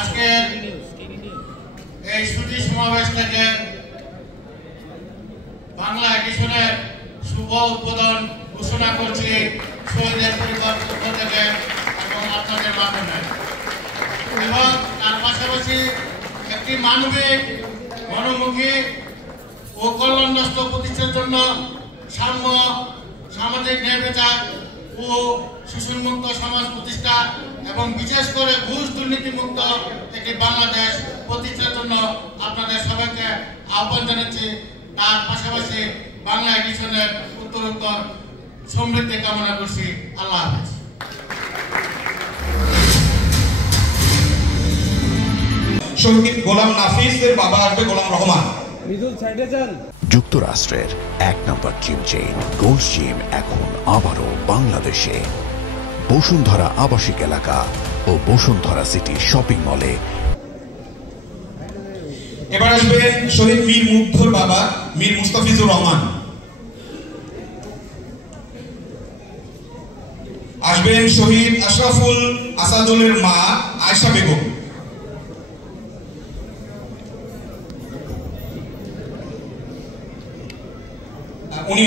আজকে এই ছুটি সমাবেশ থেকে বাংলা এডিশনের শুভ উদ্বোধন ঘোষণা করছি শহীদের পরিবার পক্ষ থেকে এবং আপনাদের মাধ্যমে, এবং তার পাশাপাশি একটি মানবিক, গণমুখী ও কল্যাণ রাষ্ট্র প্রতিষ্ঠার জন্য সাম্য, সামাজিক ন্যায় বিচার ও শোষণমুক্ত সমাজ প্রতিষ্ঠা এবং বিশেষ করে ঘুষ দুর্নীতি মুক্ত একটি বাংলাদেশ প্রতিষ্ঠার জন্য আপনাদের সবাইকে আহ্বান জানাচ্ছি। তার পাশাপাশি বাংলা এডিশনের উত্তরোত্তর সমৃদ্ধি কামনা করছি। আল্লাহ হাফেজ। শহীদ গোলাম নাফিসের বাবা আসবে গোলাম রহমান। যুক্তরাষ্ট্রের 1 নম্বর জিম চেইন গোল্ড জিম এখন আবারও বাংলাদেশে। বসুন্ধরা আবাসিক এলাকা ও বসুন্ধরা সিটি শপিং মলে। এবার আসবেন শহীদ মীর মুগ্ধর বাবা মীর মুস্তাফিজুর রহমান। আসবেন শহীদ আশরাফুল আসাদুলের মা আয়েশা বেগম। উনি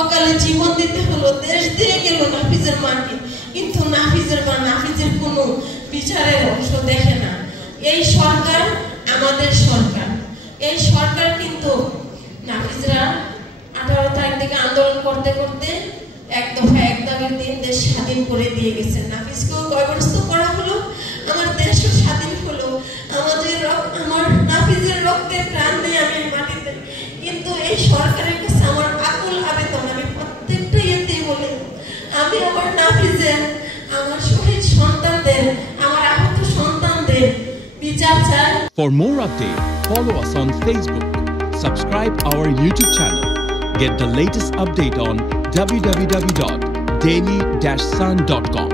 অকালে জীবন দিতে হলো, দেশ দিয়ে গেল নাফিজের মাকে, কিন্তু নাফিজের মা নাফিজের কোনো বিচারের অংশ দেখে না। এই সরকার আমাদের সরকার, এই সরকার কিন্তু নাফিজরা 18 তারিখ থেকে আন্দোলন করতে করতে এক দফা এক দাবির দিন দেশ স্বাধীন করে দিয়ে গেছে। নাফিজকেও গর্ভস্থ করা হলো, আমার দেশও স্বাধীন হলো, আমার নাফিজের রক্তে প্রাণ নেই আমি মাটিতে। কিন্তু এই সরকারের কাছে আমার আকুল আবেদন, আমি প্রত্যেকটা ইয়েতেই বলি, আমি আমার নাফিজের, আমার শহীদ সন্তানদের, আমার আহত সন্তানদের বিচার চাই। For more updates, follow us on Facebook, subscribe our YouTube channel, get the latest update on www.daily-sun.com.